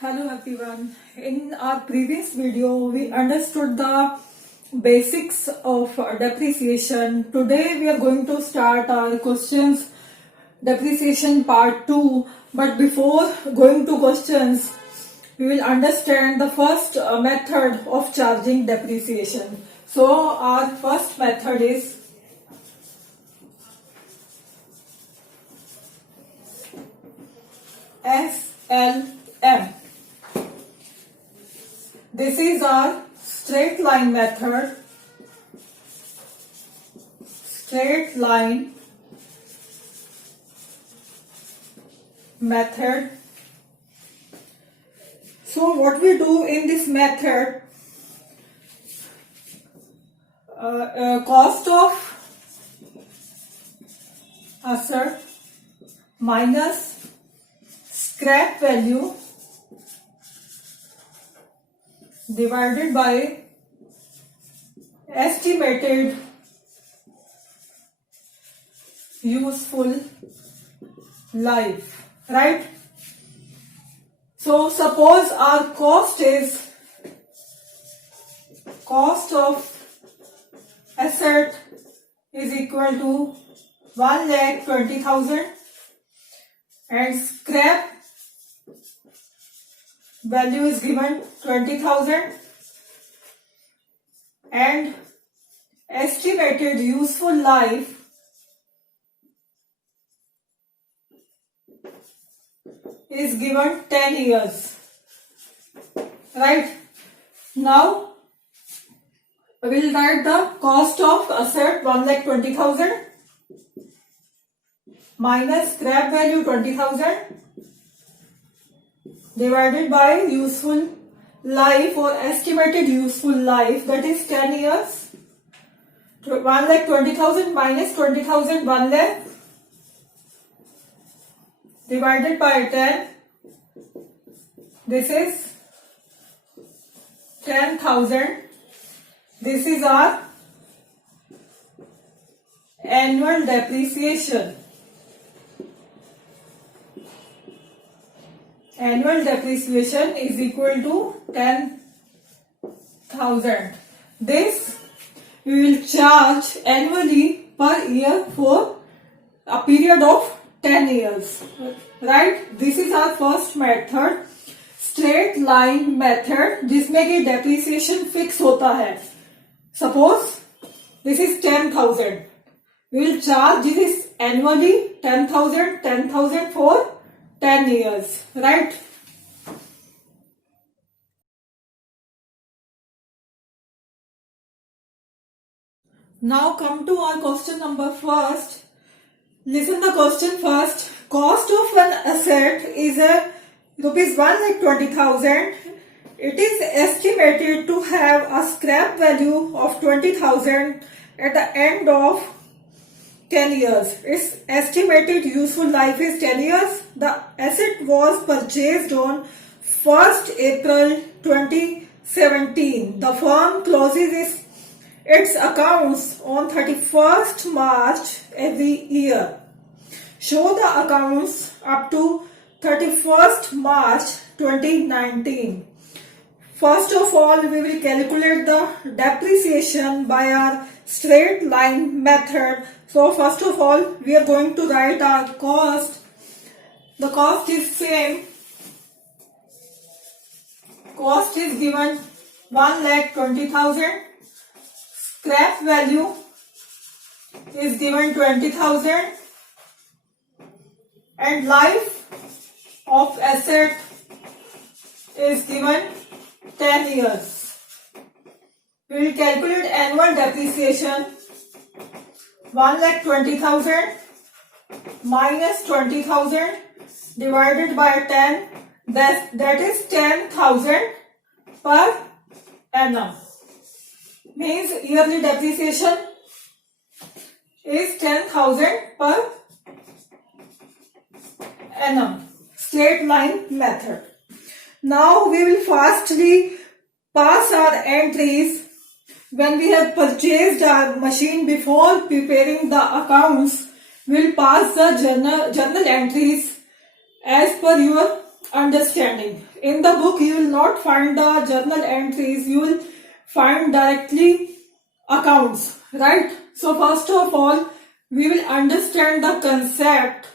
Hello everyone. In our previous video, we understood the basics of depreciation. Today we are going to start our questions depreciation part 2. But before going to questions, we will understand the first method of charging depreciation. So our first method is SLM. This is our straight line method. Straight line method. So what we do in this method, cost of asset minus scrap value divided by estimated useful life, right? So suppose our cost of asset is equal to 1,20,000 and scrap value is given 20,000 and estimated useful life is given 10 years, right? Now we will write the cost of asset 1,20,000 minus scrap value 20,000 divided by useful life or estimated useful life, that is 10 years. 1,20,000 minus 20,000, 1 lakh divided by 10. This is 10,000. This is our annual depreciation. Annual depreciation is equal to 10,000. This we will charge annually per year for a period of 10 years, right? This is our first method, straight line method, जिसमें कि depreciation fix होता है. Suppose this is 10,000. We will charge this annually 10,000 for 10 years, right? Now come to our question number first. Listen the question first. Cost of an asset is a rupees 1,20,000. It is estimated to have a scrap value of 20,000 at the end of 10 years. Its estimated useful life is 10 years. The asset was purchased on 1st April 2017. The firm closes its accounts on 31st March every year. Show the accounts up to 31st March 2019. First of all, we will calculate the depreciation by our straight line method. So first of all, we are going to write our cost. The cost is same. Cost is given 1,20,000. Scrap value is given 20,000 and life of asset is given 10 years. We will calculate annual depreciation. 1,20,000 minus 20,000 divided by 10, that is 10,000 per annum. Means yearly depreciation is 10,000 per annum. Straight line method. Now we will firstly pass our entries. When we have purchased our machine, before preparing the accounts, we will pass the journal entries as per your understanding. in the book you will not find the journal entries, you will find directly accounts, right? So first of all, we will understand the concept,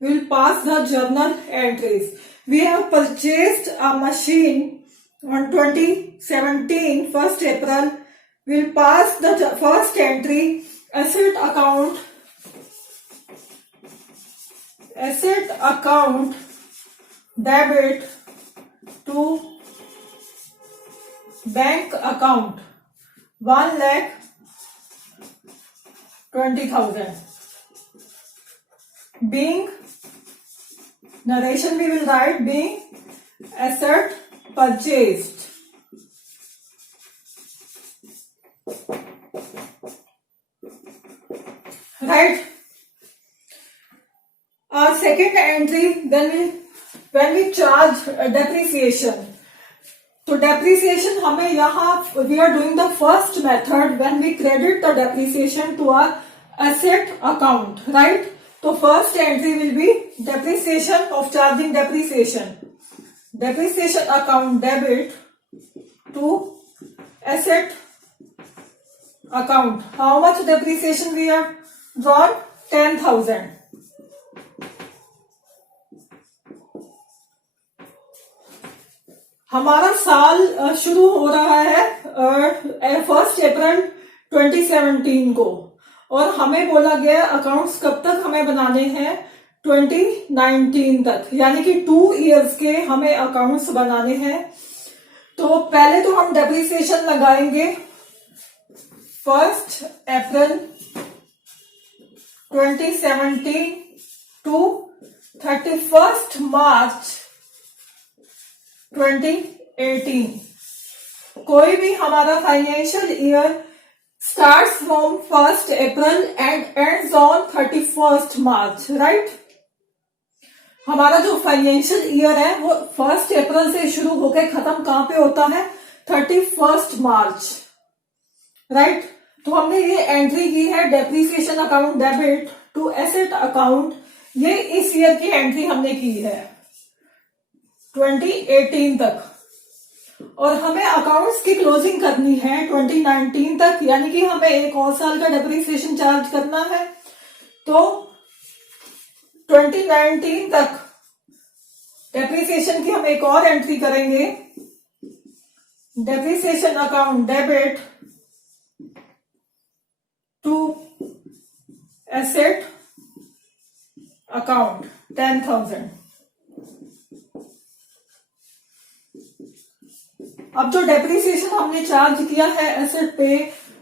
we will pass the journal entries. We have purchased a machine on 2017, 1st April. We will pass the first entry, asset account debit to bank account 1,20,000. Being narration, we will write being asset purchased. Right. Our second entry, then when we charge depreciation. तो depreciation हमें यहाँ we are doing the first method when we credit the depreciation to our asset account, right? तो first entry will be depreciation of charging depreciation. Depreciation account debit to asset account. How much depreciation we have drawn? 10,000. हमारा साल शुरू हो रहा है 1 अप्रैल 2017 को, और हमें बोला गया अकाउंट्स कब तक हमें बनाने हैं? 2019 तक, यानी कि 2 इयर्स के हमें अकाउंट्स बनाने हैं. तो पहले तो हम डेप्रिसिएशन लगाएंगे 1 अप्रैल 2017 टू 31 मार्च 2018. कोई भी हमारा financial year starts from 1 April and ends on 31 March, right? हमारा जो फाइनेंशियल ईयर है वो 1 अप्रैल से शुरू होकर खत्म कहां पे होता है? 31 मार्च, राइट? तो हमने ये एंट्री की है depreciation account debit to asset account. ये इस ईयर की एंट्री हमने की है 2018 तक, और हमें अकाउंट्स की क्लोजिंग करनी है 2019 तक, यानी कि हमें एक और साल का डेप्रिसिएशन चार्ज करना है. तो 2019 तक डेप्रिसिएशन की हम एक और एंट्री करेंगे, depreciation account debit to asset account 10,000. अब जो डेप्रिसिएशन हमने चार्ज किया है एसेट पे,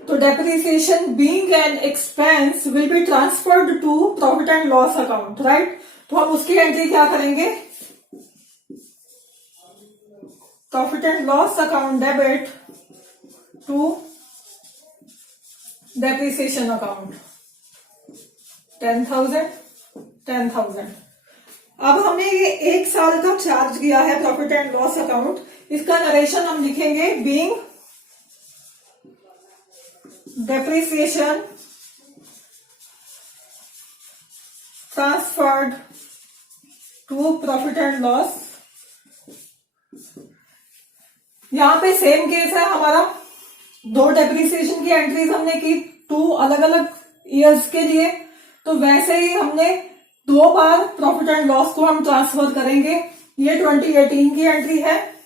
तो depreciation being an expense will be transferred to profit and loss account, right? तो हम उसकी एंट्री क्या करेंगे? Profit and loss account debit to depreciation account 10,000. अब हमने ये एक साल का चार्ज किया है प्रॉफिट एंड लॉस अकाउंट. इसका नरेशन हम लिखेंगे being depreciation transferred to profit and loss. यहां पे सेम केस है हमारा, 2 डेप्रिसिएशन की एंट्रीज हमने की 2 अलग अलग ईयर्स के लिए, तो वैसे ही हमने 2 बार प्रॉफिट एंड लॉस को हम ट्रांसफर करेंगे. ये 2018 की एंट्री है,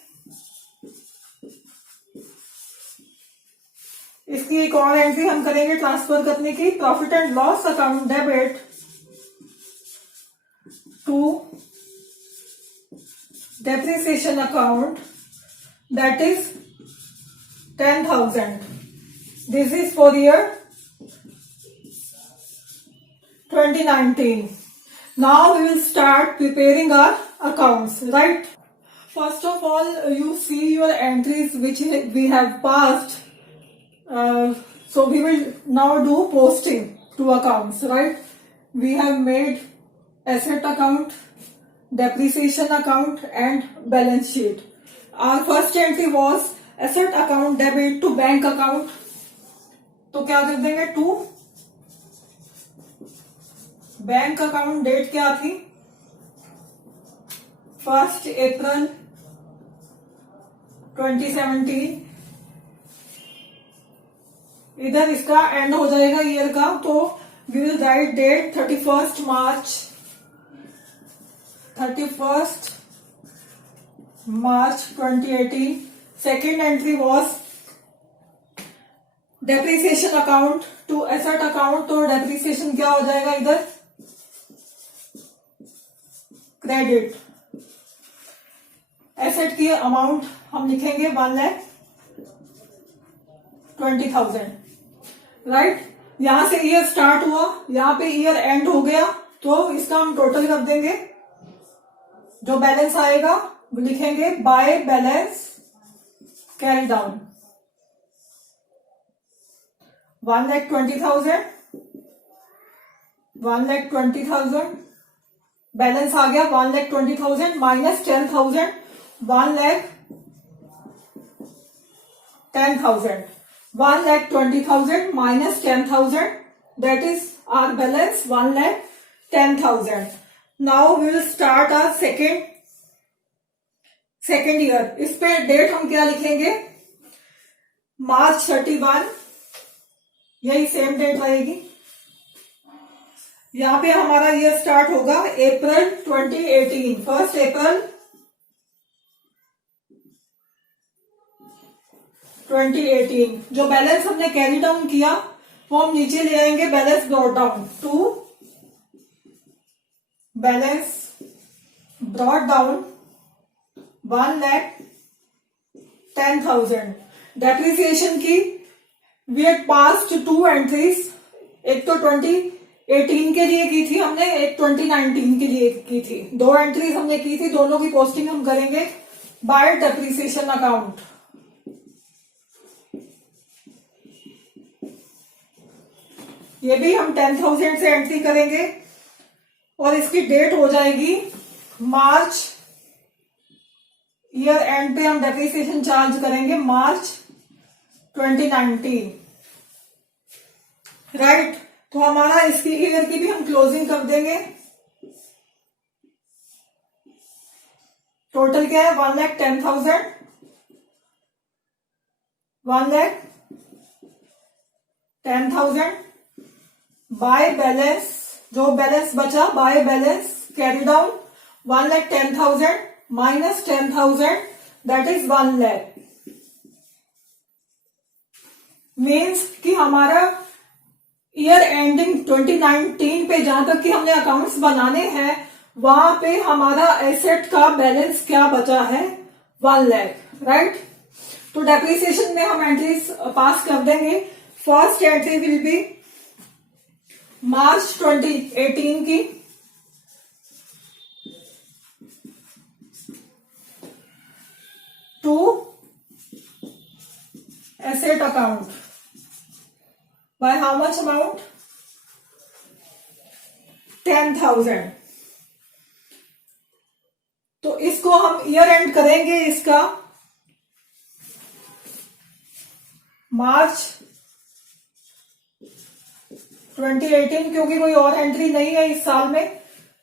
इसकी एक और एंट्री हम करेंगे ट्रांसफर करने की, profit and loss account debit to depreciation account, that is 10,000. This is for year 2019. Now we will start preparing our accounts, right? First of all, you see your entries which we have passed. So we will now do posting to accounts, right? We have made asset account, depreciation account and balance sheet. Our first entry was asset account debit to bank account. तो क्या कर देंगे? To bank account. Date क्या थी? 1 अप्रैल 2017, इधर इसका and हो जाएगा ईयर का, तो we will write date 31st March 2018. Second entry was depreciation account to asset account, तो डेप्रिसिएशन क्या हो जाएगा इधर, क्रेडिट। एसेट की अमाउंट हम लिखेंगे 1,20,000, राइट। यहां से ईयर स्टार्ट हुआ, यहां पे ईयर एंड हो गया, तो इसका हम टोटल कर देंगे। जो बैलेंस आएगा वो लिखेंगे by balance carry down, 1,20,000 balance आ गया 1,20,000 minus 10,000, 1,10,000, 1,20,000 minus 10,000, that is our balance 1,10,000. Now we will start our second year. इस पे डेट हम क्या लिखेंगे, March 31, यही सेम डेट रहेगी। यहाँ पे हमारा ईयर स्टार्ट होगा अप्रैल 2018, 1 अप्रैल 2018। जो बैलेंस हमने कैरी डाउन किया वो हम नीचे ले आएंगे, balance brought down to balance brought down 1,10,000। Depreciation की वी हैड पास्ड 2 एंट्रीज, एक तो 2018 के लिए की थी हमने, एक 2019 के लिए की थी। 2 एंट्रीज हमने की थी, दोनों की पोस्टिंग हम करेंगे बाय डेप्रिसिएशन अकाउंट। ये भी हम 10,000 से एंट्री करेंगे और इसकी डेट हो जाएगी मार्च, ईयर एंड पे हम डेप्रिसिएशन चार्ज करेंगे मार्च 2019, राइट। तो हमारा इसकी ईयर की भी हम क्लोजिंग कर देंगे। टोटल क्या है 1,10,000, 1,10,000 बाय बैलेंस, जो बैलेंस बचा bye balance carry down 1,10,000 minus 10,000, that is 1 lakh। Means कि हमारा ईयर एंडिंग 2019 पे जहां तक कि हमने अकाउंट्स बनाने हैं, वहां पे हमारा एसेट का बैलेंस क्या बचा है 1 lakh, राइट। तो डेप्रिसिएशन में हम एंट्रीज पास कर देंगे। First entry will be March 2018 की, to asset account by how much amount 10,000। तो इसको हम ईयर एंड करेंगे इसका मार्च 2018, क्योंकि कोई और एंट्री नहीं है इस साल में।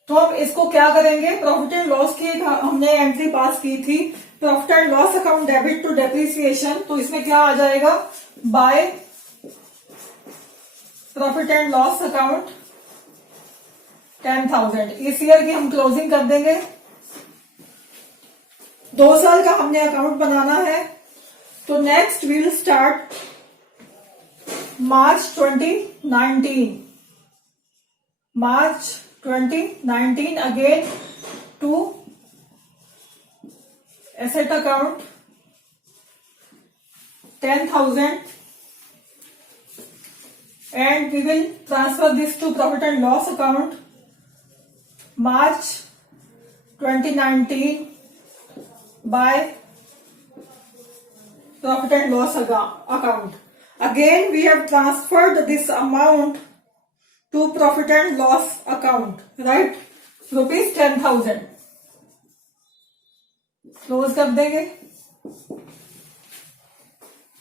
तो हम इसको क्या करेंगे, प्रॉफिट एंड लॉस की हमने एंट्री पास की थी, profit and loss account debit to depreciation. तो इसमें क्या आ जाएगा, by profit and loss account 10,000। इस ईयर की हम क्लोजिंग कर देंगे। 2 साल का हमने अकाउंट बनाना है। तो next we will start March 2019 again to asset account 10,000 and we will transfer this to profit and loss account March 2019 by profit and loss account. Again we have transferred this amount to profit and loss account, right, rupees 10,000। Close कर देंगे।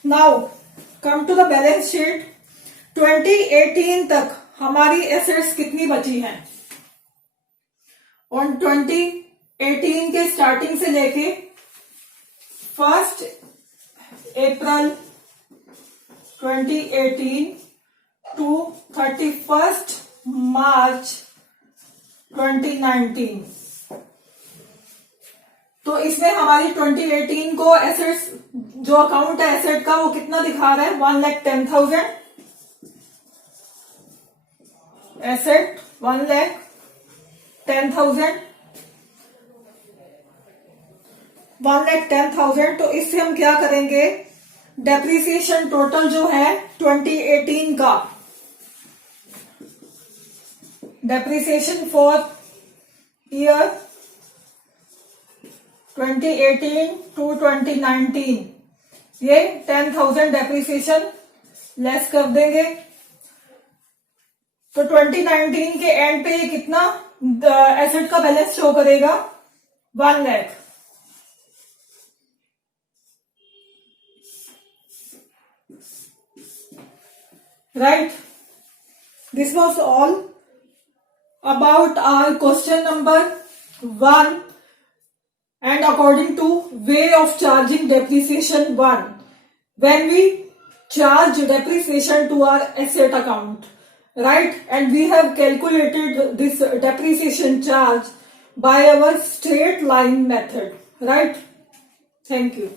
Now come to the balance sheet. 2018 तक हमारी assets कितनी बची हैं, और 2018 के starting से लेके 1 April 2018 to 31st March 2019। तो इसमें हमारी 2018 को एसेट्स जो अकाउंट है एसेट का वो कितना दिखा रहा है 1,10,000 एसेट 1,10,000 1,10,000। तो इससे हम क्या करेंगे डेप्रिसिएशन टोटल जो है 2018 का डेप्रिसिएशन फॉर ईयर 2018 टू 2019 ये 10,000 डेप्रिसिएशन लेस कर देंगे। तो 2019 के एंड पे ये कितना एसेट का बैलेंस शो करेगा 1 lakh. Right? This was all about our question number 1 and according to way of charging depreciation 1 when we charge depreciation to our asset account, right? And we have calculated this depreciation charge by our straight line method, right? Thank you.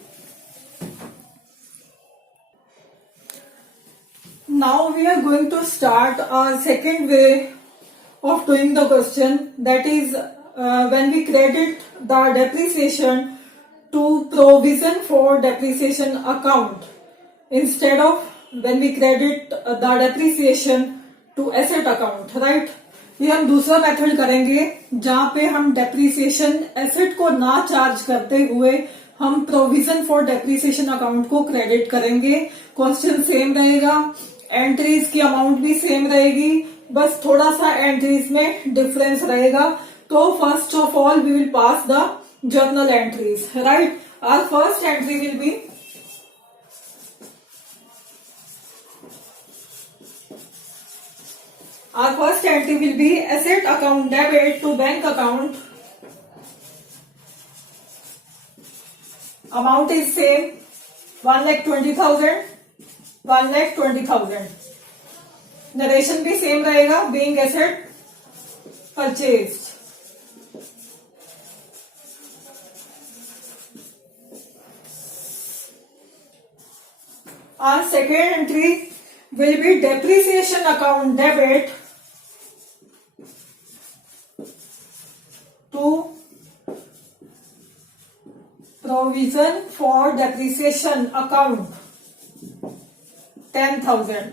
Now we are going to start our second way of doing the question, that is when we credit the depreciation to provision for depreciation account instead of when we credit the depreciation to asset account, right? ये हम दूसरा method करेंगे जहां पे हम depreciation asset को ना charge करते हुए हम प्रोविजन फॉर डेप्रिसिएशन अकाउंट को क्रेडिट करेंगे। क्वेश्चन सेम रहेगा, एंट्रीज की अमाउंट भी सेम रहेगी, बस थोड़ा सा एंट्रीज में डिफरेंस रहेगा। तो first of all we will pass the journal entries, right? Our first entry will be asset account debit to bank account. Amount is same 1,20,000 1,20,000। Narration भी सेम रहेगा, being asset purchase. Our second entry will be depreciation account debit to provision for depreciation account 10,000।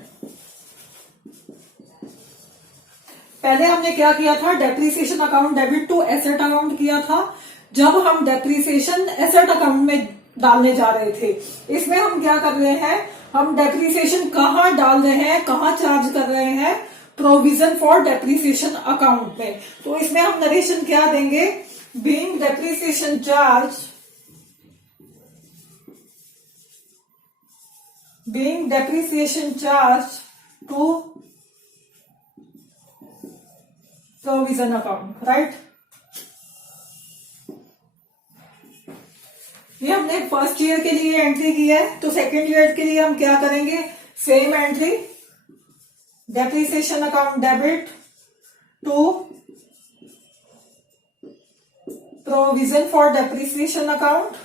पहले हमने क्या किया था, depreciation account debit to asset account किया था जब हम डेप्रिसिएशन एसेट अकाउंट में डालने जा रहे थे। इसमें हम क्या कर रहे हैं, हम डेप्रिसिएशन कहाँ डाल रहे हैं, कहाँ चार्ज कर रहे हैं, प्रोविजन फॉर डेप्रिसिएशन अकाउंट में। तो इसमें हम नरेशन क्या देंगे, being depreciation charge to provision account, right? ये हमने फर्स्ट ईयर के लिए एंट्री की है, तो सेकेंड ईयर के लिए हम क्या करेंगे, same entry depreciation account debit to provision for depreciation account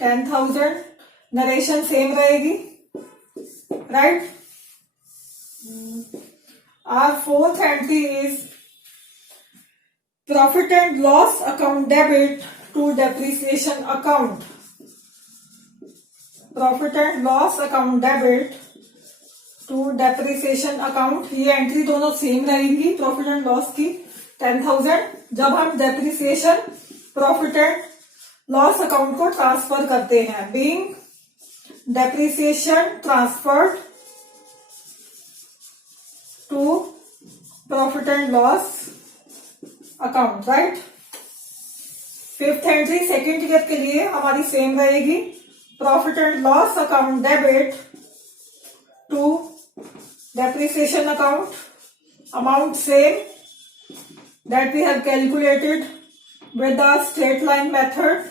10,000 narration same रहेगी, right? Our fourth entry is profit and loss account debit to depreciation account. Profit and loss account debit to depreciation account। ये entry दोनों same रहेंगी, profit and loss की 10,000 जब हम depreciation profit and loss account को transfer करते हैं, being depreciation transferred to profit and loss account, right? Fifth entry second year के लिए हमारी सेम रहेगी, profit and loss account debit to depreciation account, amount same that we have calculated with the straight line method,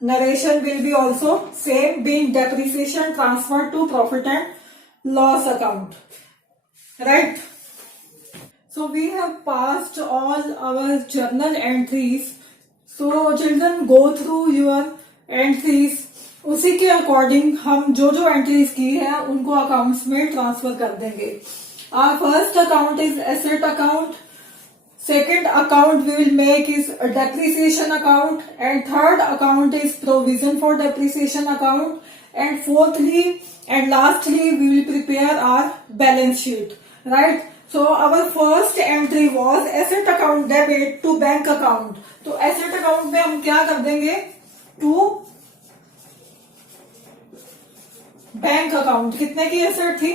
narration will be also same, being depreciation transferred to profit and loss account, right? So we have passed all our journal entries. So children, go through your entries. उसी के according हम जो जो entries की है उनको accounts में transfer कर देंगे. Our first account is asset account. Second account we will make is a depreciation account, and third account is provision for depreciation account, and fourthly and lastly we will prepare our balance sheet, right? So our first entry was asset account debit to bank account. तो asset account में हम क्या कर देंगे, to bank account. कितने की asset थी,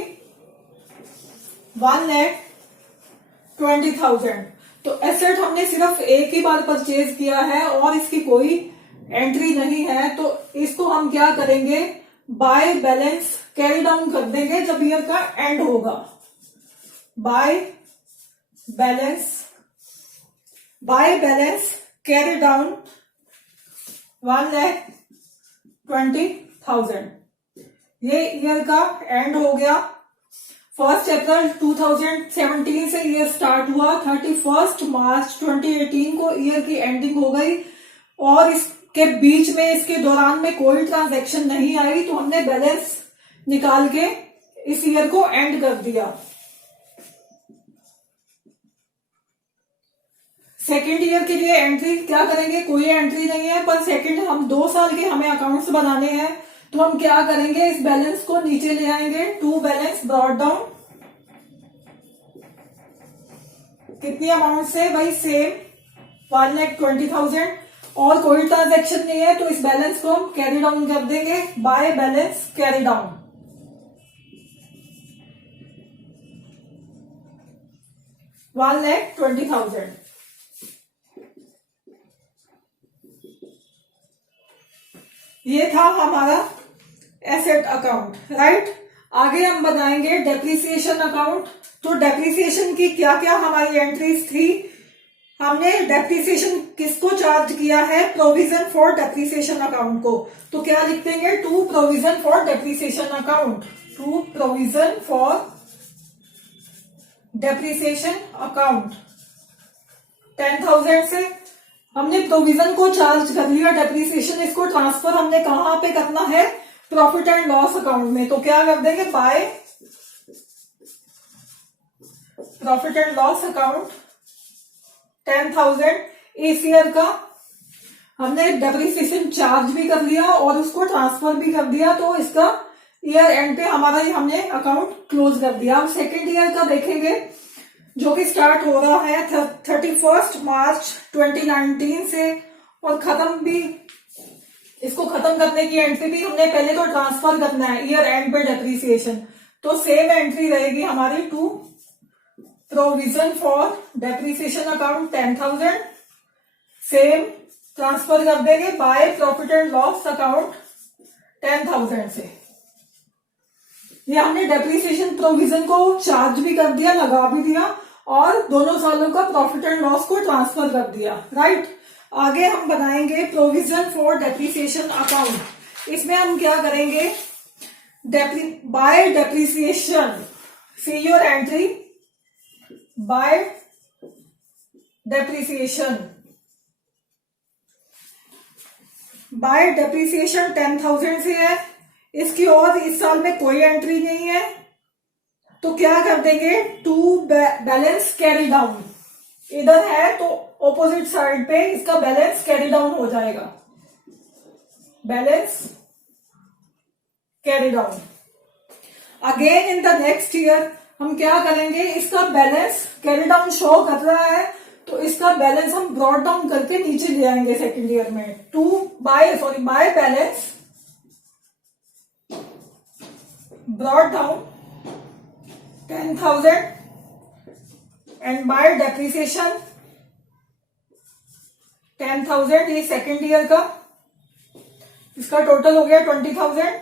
1,20,000. तो एसेट हमने सिर्फ एक ही बार परचेज किया है और इसकी कोई एंट्री नहीं है, तो इसको हम क्या करेंगे, बाय बैलेंस कैरी डाउन कर देंगे जब ईयर का एंड होगा. Bye balance carry down 1,20,000. ये ईयर का एंड हो गया. 1 अप्रैल 2017 से ईयर स्टार्ट हुआ, 31 मार्च 2018 को ईयर की एंडिंग हो गई, और इसके बीच में इसके दौरान में कोई ट्रांजैक्शन नहीं आई, तो हमने बैलेंस निकाल के इस ईयर को एंड कर दिया. सेकेंड ईयर के लिए एंट्री क्या करेंगे, कोई एंट्री नहीं है, पर सेकेंड हम 2 साल के हमें अकाउंट्स बनाने हैं, तो हम क्या करेंगे, इस बैलेंस को नीचे ले आएंगे. To balance brought down. कितनी अमाउंट से, वही सेम 1,20,000, और कोई ट्रांजैक्शन नहीं है, तो इस बैलेंस को हम कैरी डाउन कर देंगे. Bye balance carry down 1,20,000. ये था हमारा एसेट अकाउंट, राइट. आगे हम बनाएंगे डेप्रिसिएशन अकाउंट. तो डेप्रिसिएशन की क्या क्या हमारी एंट्रीज थी, हमने डेप्रिसिएशन किसको चार्ज किया है, प्रोविजन फॉर डेप्रिसिएशन अकाउंट को. तो क्या लिख देंगे, to provision for depreciation account. To provision for depreciation account 10,000 से हमने प्रोविजन को चार्ज कर लिया. डेप्रिसिएशन इसको ट्रांसफर हमने कहां पे करना है, प्रॉफिट एंड लॉस अकाउंट में. तो क्या कर देंगे, by profit and loss account 10,000. इस ईयर का हमने डेप्रिसिएशन चार्ज भी कर लिया और उसको ट्रांसफर भी कर दिया, तो इसका ईयर एंड पे हमारा ही हमने अकाउंट क्लोज कर दिया. अब सेकेंड ईयर का देखेंगे, जो कि स्टार्ट हो रहा है 31 मार्च 2019 से, और खत्म भी, इसको खत्म करने की एंट्री भी हमने पहले तो ट्रांसफर करना है ईयर एंड पे डेप्रिसिएशन. तो सेम एंट्री रहेगी हमारी, to provision for depreciation account 10,000, same transfer कर देंगे by profit and loss account 10,000 से. ये हमने डेप्रिसिएशन प्रोविजन को चार्ज भी कर दिया, लगा भी दिया, और दोनों सालों का प्रॉफिट एंड लॉस को ट्रांसफर कर दिया, राइट. आगे हम बनाएंगे प्रोविजन फॉर डेप्रिसिएशन अकाउंट. इसमें हम क्या करेंगे, bye depreciation, see your entry, bye depreciation. Bye depreciation 10,000 से है, इसकी और इस साल में कोई एंट्री नहीं है, तो क्या कर देंगे, टू बैलेंस कैरी डाउन. इधर है तो ऑपोजिट साइड पे इसका बैलेंस कैरी डाउन हो जाएगा, balance carry down. Again in the next year हम क्या करेंगे, इसका बैलेंस कैरी डाउन शो कर रहा है, तो इसका बैलेंस हम ब्रॉट डाउन करके नीचे ले आएंगे सेकेंड ईयर में. By balance brought down 10,000 and bye depreciation 10,000. ये सेकेंड ईयर का, इसका टोटल हो गया 20,000.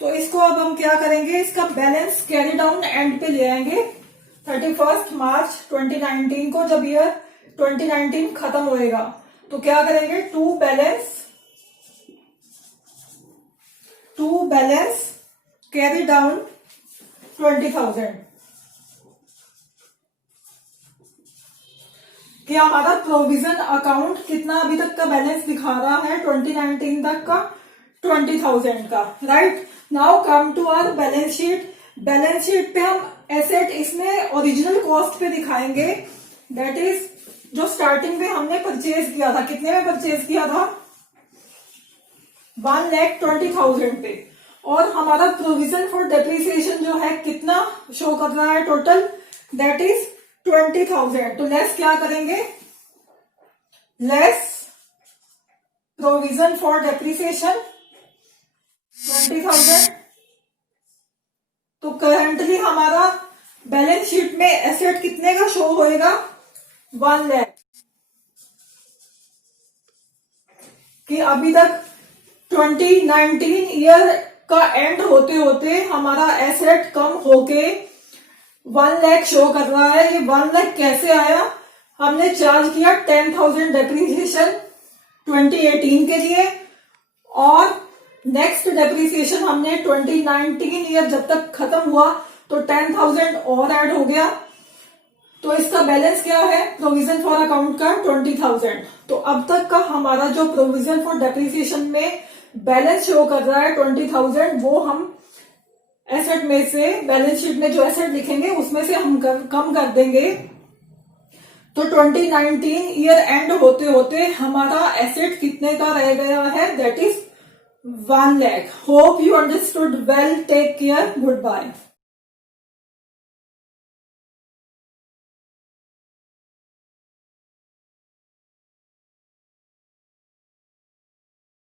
तो इसको अब हम क्या करेंगे, इसका बैलेंस कैरी डाउन एंड पे ले आएंगे 31 मार्च 2019 को, जब ईयर 2019 खत्म होएगा, तो क्या करेंगे, टू बैलेंस कैरी डाउन 20,000, कि हमारा प्रोविजन अकाउंट कितना अभी तक का बैलेंस दिखा रहा है, 2019 तक का 20,000 का, right. Now come to our balance sheet. Balance sheet पे हम एसेट इसमें ओरिजिनल कॉस्ट पे दिखाएंगे, दैट इज जो स्टार्टिंग में हमने परचेज किया था, कितने में परचेज किया था, 1,20,000 पे, और हमारा प्रोविजन फॉर डेप्रिसिएशन जो है कितना शो कर रहा है टोटल, दैट इज 20,000। तो लेस क्या करेंगे, लेस प्रोविजन फॉर डेप्रिसिएशन 20,000। तो करंटली हमारा बैलेंस शीट में एसेट कितने का शो होएगा, 1 लाख, कि अभी तक 2019 ईयर का एंड होते होते हमारा एसेट कम होके 1 लाख शो कर रहा है। ये 1 लाख कैसे आया, हमने चार्ज किया 10,000 डेप्रिसिएशन 2018 के लिए, और नेक्स्ट डेप्रिसिएशन हमने 2019 ईयर जब तक खत्म हुआ तो 10,000 और ऐड हो गया, तो इसका बैलेंस क्या है, प्रोविजन फॉर अकाउंट का 20,000। तो अब तक का हमारा जो प्रोविजन फॉर डेप्रिसिएशन में बैलेंस शो कर रहा है 20,000, वो हम एसेट में से, बैलेंस शीट में जो एसेट लिखेंगे उसमें से हम कम कर देंगे। तो 2019 ईयर एंड होते होते हमारा एसेट कितने का रह गया है, that is 1 lakh. Hope you understood well, take care, good bye.